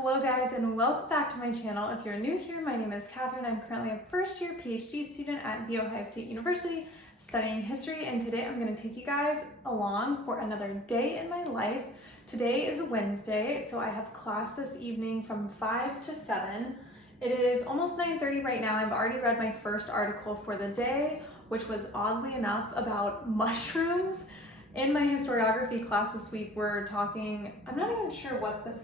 Hello guys and welcome back to my channel. If you're new here, my name is Catherine. I'm currently a first year PhD student at The Ohio State University studying history, and today I'm going to take you guys along for another day in my life. Today is Wednesday, so I have class this evening from 5 to 7. It is almost 9:30 right now. I've already read my first article for the day, which was oddly enough about mushrooms. In my historiography class this week, we're talking, I'm not even sure what the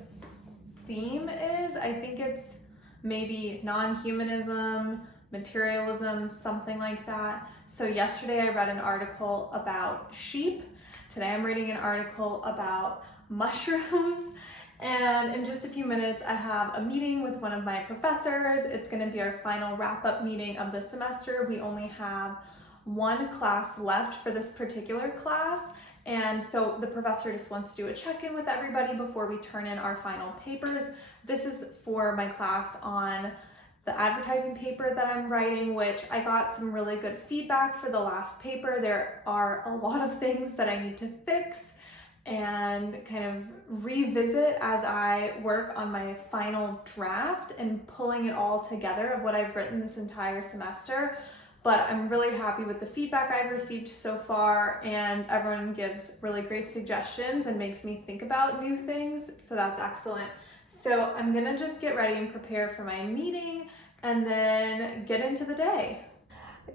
theme is. I think it's maybe non-humanism, materialism, something like that. So yesterday I read an article about sheep. Today I'm reading an article about mushrooms. And in just a few minutes, I have a meeting with one of my professors. It's going to be our final wrap-up meeting of the semester. We only have one class left for this particular class. And so the professor just wants to do a check-in with everybody before we turn in our final papers. This is for my class on the advertising paper that I'm writing, which I got some really good feedback for the last paper. There are a lot of things that I need to fix and kind of revisit as I work on my final draft and pulling it all together of what I've written this entire semester. But I'm really happy with the feedback I've received so far, and everyone gives really great suggestions and makes me think about new things, so that's excellent. So I'm gonna just get ready and prepare for my meeting and then get into the day.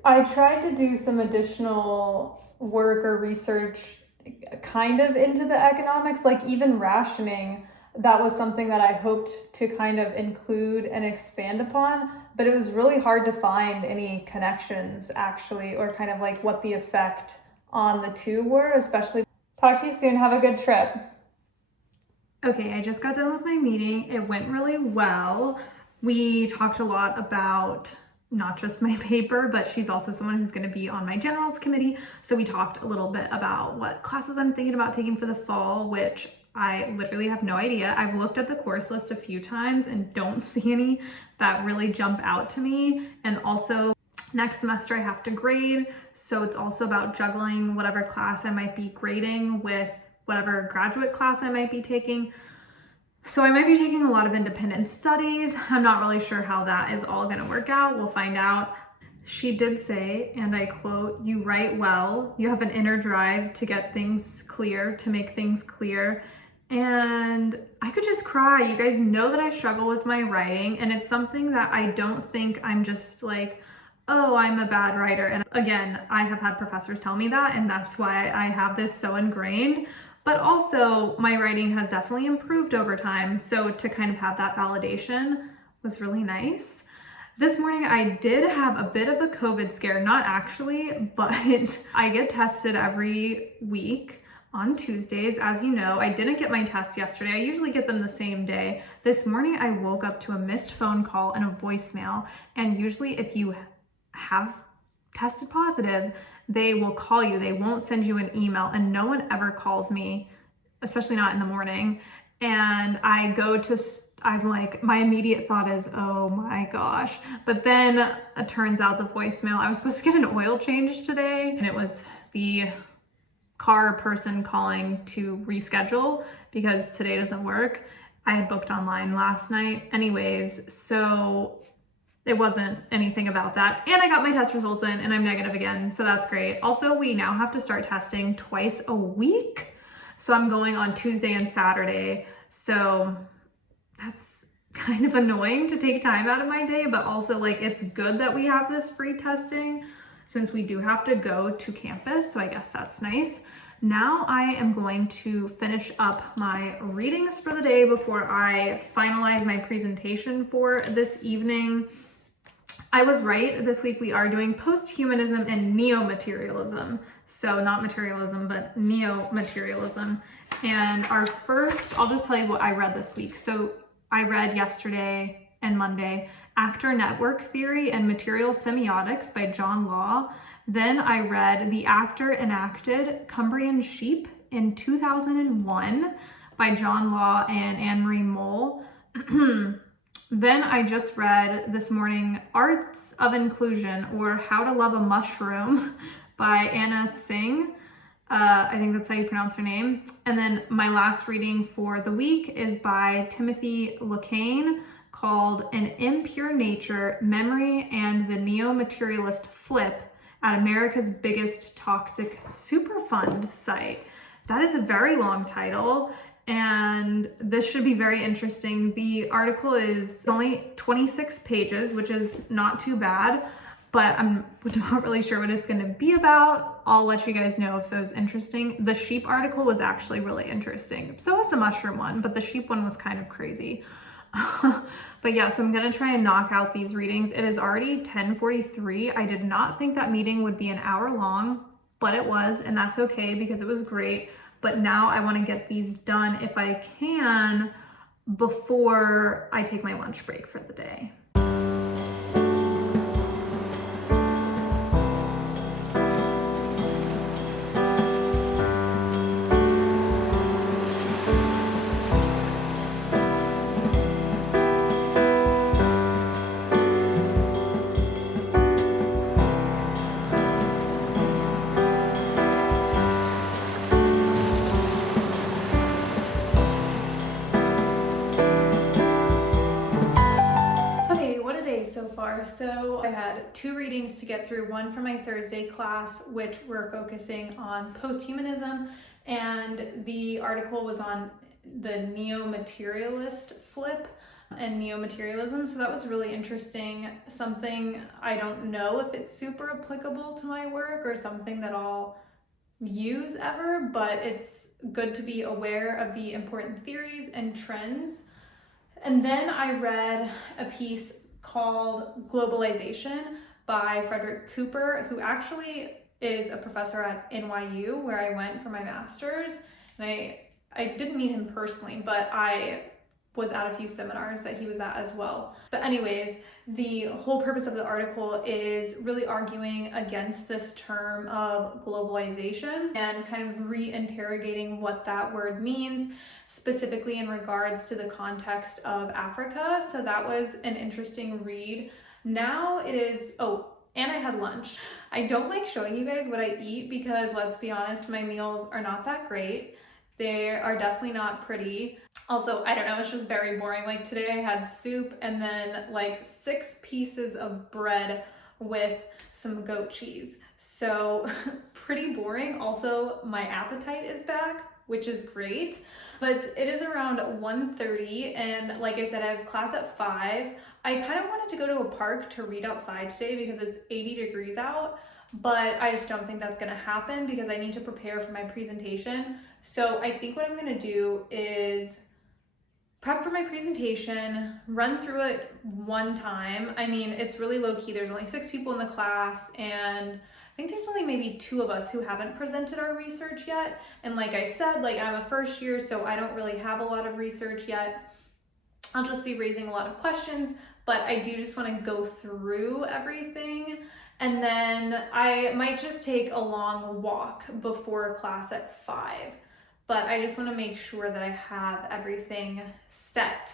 I tried to do some additional work or research kind of into the economics, like even rationing. That was something that I hoped to kind of include and expand upon, but it was really hard to find any connections actually, or kind of like what the effect on the two were, especially. Talk to you soon. Have a good trip. Okay, I just got done with my meeting. It went really well. We talked a lot about not just my paper, but she's also someone who's going to be on my generals committee. So we talked a little bit about what classes I'm thinking about taking for the fall, which I literally have no idea. I've looked at the course list a few times and don't see any that really jump out to me. And also next semester I have to grade. So it's also about juggling whatever class I might be grading with whatever graduate class I might be taking. So I might be taking a lot of independent studies. I'm not really sure how that is all gonna work out. We'll find out. She did say, and I quote, "You write well, you have an inner drive to get things clear, to make things clear." And I could just cry. You guys know that I struggle with my writing, and it's something that I don't think I'm just like, oh, I'm a bad writer. And again, I have had professors tell me that, and that's why I have this so ingrained. But also my writing has definitely improved over time. So to kind of have that validation was really nice. This morning I did have a bit of a COVID scare, not actually, but I get tested every week on Tuesdays. As you know, I didn't get my tests yesterday. I usually get them the same day. This morning I woke up to a missed phone call and a voicemail. And usually if you have tested positive, they will call you. They won't send you an email, and no one ever calls me, especially not in the morning. And I go to, I'm like, my immediate thought is, oh my gosh. But then it turns out the voicemail, I was supposed to get an oil change today, and it was the car person calling to reschedule because today doesn't work. I had booked online last night anyways, so it wasn't anything about that. And I got my test results in and I'm negative again, so that's great. Also, we now have to start testing twice a week. So I'm going on Tuesday and Saturday. So that's kind of annoying to take time out of my day, but also like it's good that we have this free testing since we do have to go to campus. So I guess that's nice. Now I am going to finish up my readings for the day before I finalize my presentation for this evening. I was right. This week we are doing post-humanism and neo-materialism. So not materialism, but neo-materialism. And our first, I'll just tell you what I read this week. So I read yesterday and Monday, Actor Network Theory and Material Semiotics by John Law. Then I read The Actor Enacted Cumbrian Sheep in 2001 by John Law and Anne-Marie Moll. Then I just read this morning Arts of Inclusion, or How to Love a Mushroom by Anna Singh. I think that's how you pronounce her name. And then my last reading for the week is by Timothy LeCain, called An Impure Nature, Memory and the Neo-Materialist Flip at America's Biggest Toxic Superfund Site. That is a very long title, and this should be very interesting. The article is only 26 pages, which is not too bad, but I'm not really sure what it's going to be about. I'll let you guys know if it was interesting. The sheep article was actually really interesting. So was the mushroom one, but the sheep one was kind of crazy. But yeah, so I'm gonna try and knock out these readings. It is already 10:43. I did not think that meeting would be an hour long, but it was, and that's okay because it was great. But now I want to get these done if I can before I take my lunch break for the day. So far. So I had 2 readings to get through, one for my Thursday class, which we're focusing on post-humanism, and the article was on the neo-materialist flip and neo-materialism. So that was really interesting. Something I don't know if it's super applicable to my work or something that I'll use ever, but it's good to be aware of the important theories and trends. And then I read a piece called Globalization by Frederick Cooper, who actually is a professor at NYU, where I went for my master's. And I didn't meet him personally, but I was at a few seminars that he was at as well. But anyways, the whole purpose of the article is really arguing against this term of globalization and kind of reinterrogating what that word means, specifically in regards to the context of Africa. So that was an interesting read. Now it is, and I had lunch. I don't like showing you guys what I eat because, let's be honest, my meals are not that great. They are definitely not pretty. Also, I don't know, it's just very boring. Like today I had soup and then like 6 pieces of bread with some goat cheese. So pretty boring. Also, my appetite is back, which is great. But it is around 1:30, and like I said, I have class at 5. I kind of wanted to go to a park to read outside today because it's 80 degrees out, but I just don't think that's gonna happen because I need to prepare for my presentation. So I think what I'm gonna do is prep for my presentation, run through it one time. I mean, it's really low key. There's only 6 people in the class, and I think there's only maybe 2 of us who haven't presented our research yet. And like I said, like I'm a first year, so I don't really have a lot of research yet. I'll just be raising a lot of questions, but I do just want to go through everything. And then I might just take a long walk before class at 5. But I just want to make sure that I have everything set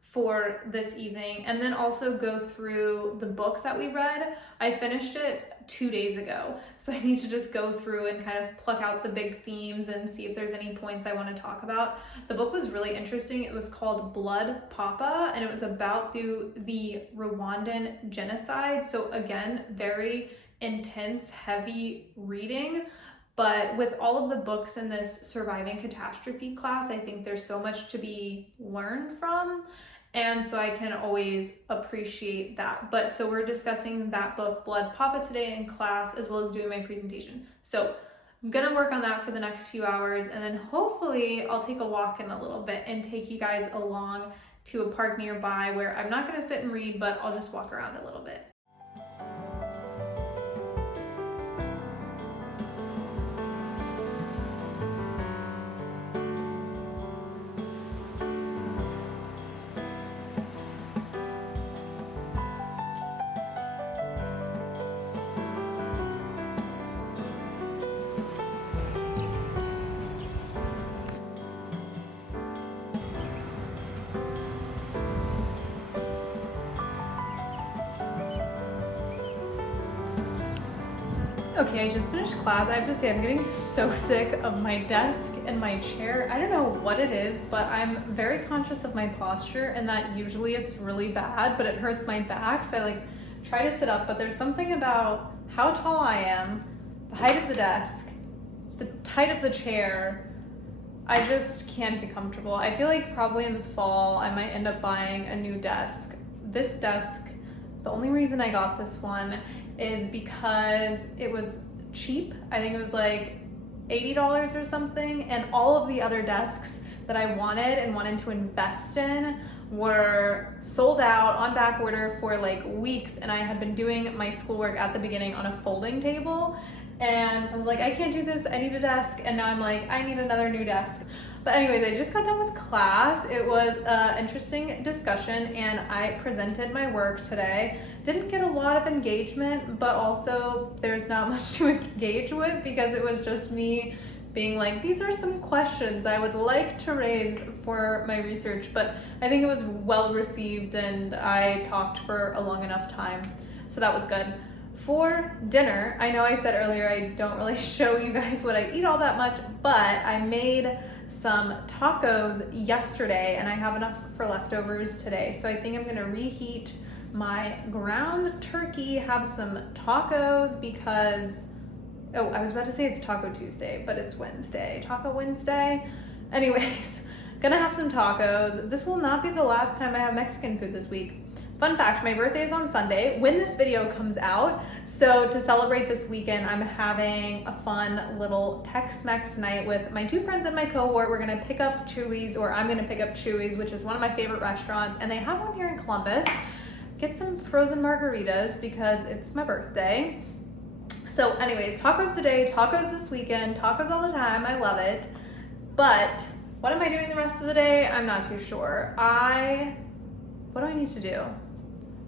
for this evening, and then also go through the book that we read. I finished it 2 days ago, so I need to just go through and kind of pluck out the big themes and see if there's any points I want to talk about. The book was really interesting. It was called Blood Papa, and it was about the Rwandan genocide. So again, very intense, heavy reading. But with all of the books in this surviving catastrophe class, I think there's so much to be learned from. And so I can always appreciate that. But so we're discussing that book, Blood Papa, today in class, as well as doing my presentation. So I'm gonna work on that for the next few hours, and then hopefully I'll take a walk in a little bit and take you guys along to a park nearby where I'm not gonna sit and read, but I'll just walk around a little bit. Okay, I just finished class. I have to say I'm getting so sick of my desk and my chair. I don't know what it is, but I'm very conscious of my posture and that usually it's really bad, but it hurts my back. So I like try to sit up, but there's something about how tall I am, the height of the desk, the height of the chair. I just can't get comfortable. I feel like probably in the fall I might end up buying a new desk. This desk, the only reason I got this one is because it was cheap. I think it was like $80 or something, and all of the other desks that I wanted to invest in were sold out on back order for like weeks, and I had been doing my schoolwork at the beginning on a folding table, and so I was like, I can't do this, I need a desk, and now I'm like, I need another new desk. But anyways, I just got done with class. It was an interesting discussion, and I presented my work today. Didn't get a lot of engagement, but also there's not much to engage with because it was just me being like, these are some questions I would like to raise for my research, but I think it was well received and I talked for a long enough time, so that was good. For dinner, I know I said earlier I don't really show you guys what I eat all that much, but I made some tacos yesterday and I have enough for leftovers today. So I think I'm gonna reheat my ground turkey, have some tacos because, oh, I was about to say it's Taco Tuesday, but it's Wednesday, Taco Wednesday. Anyways, gonna have some tacos. This will not be the last time I have Mexican food this week. Fun fact, my birthday is on Sunday when this video comes out. So to celebrate this weekend, I'm having a fun little Tex-Mex night with my two friends in my cohort. We're gonna pick up Chuy's, or I'm gonna pick up Chuy's, which is one of my favorite restaurants, and they have one here in Columbus. Get some frozen margaritas because it's my birthday. So anyways, tacos today, tacos this weekend, tacos all the time, I love it. But what am I doing the rest of the day? I'm not too sure. What do I need to do?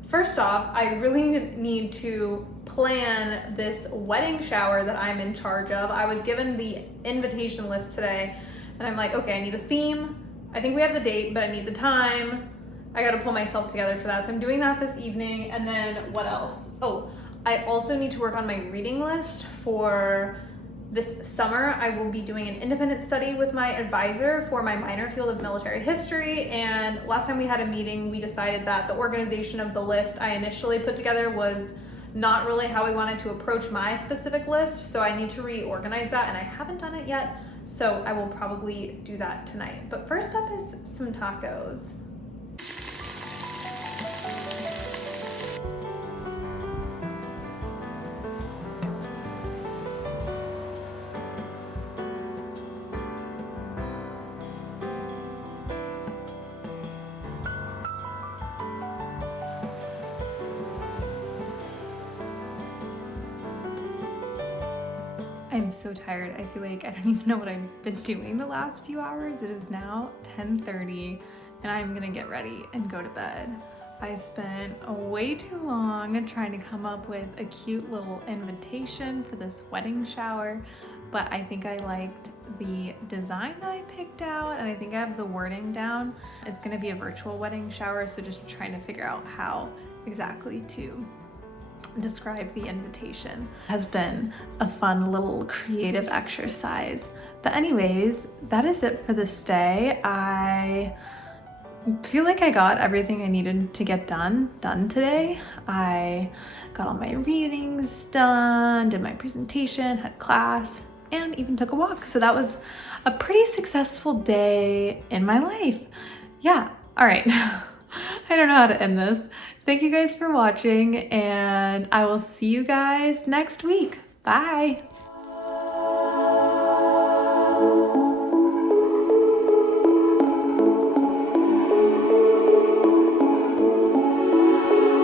First off, I really need to plan this wedding shower that I'm in charge of. I was given the invitation list today and I'm like, okay, I need a theme. I think we have the date, but I need the time. I gotta pull myself together for that. So I'm doing that this evening. And then what else? Oh, I also need to work on my reading list for this summer. I will be doing an independent study with my advisor for my minor field of military history. And last time we had a meeting, we decided that the organization of the list I initially put together was not really how we wanted to approach my specific list. So I need to reorganize that, and I haven't done it yet. So I will probably do that tonight. But first up is some tacos. I'm so tired. I feel like I don't even know what I've been doing the last few hours. It is now 10:30 and I'm gonna get ready and go to bed. I spent way too long trying to come up with a cute little invitation for this wedding shower, but I think I liked the design that I picked out, and I think I have the wording down. It's gonna be a virtual wedding shower, so just trying to figure out how exactly to describe the invitation has been a fun little creative exercise. But anyways, that is it for this day. I feel like I got everything I needed to get done today. I got all my readings done, did my presentation, had class, and even took a walk. So that was a pretty successful day in my life. Yeah, all right. I don't know how to end this. Thank you guys for watching, and I will see you guys next week. Bye.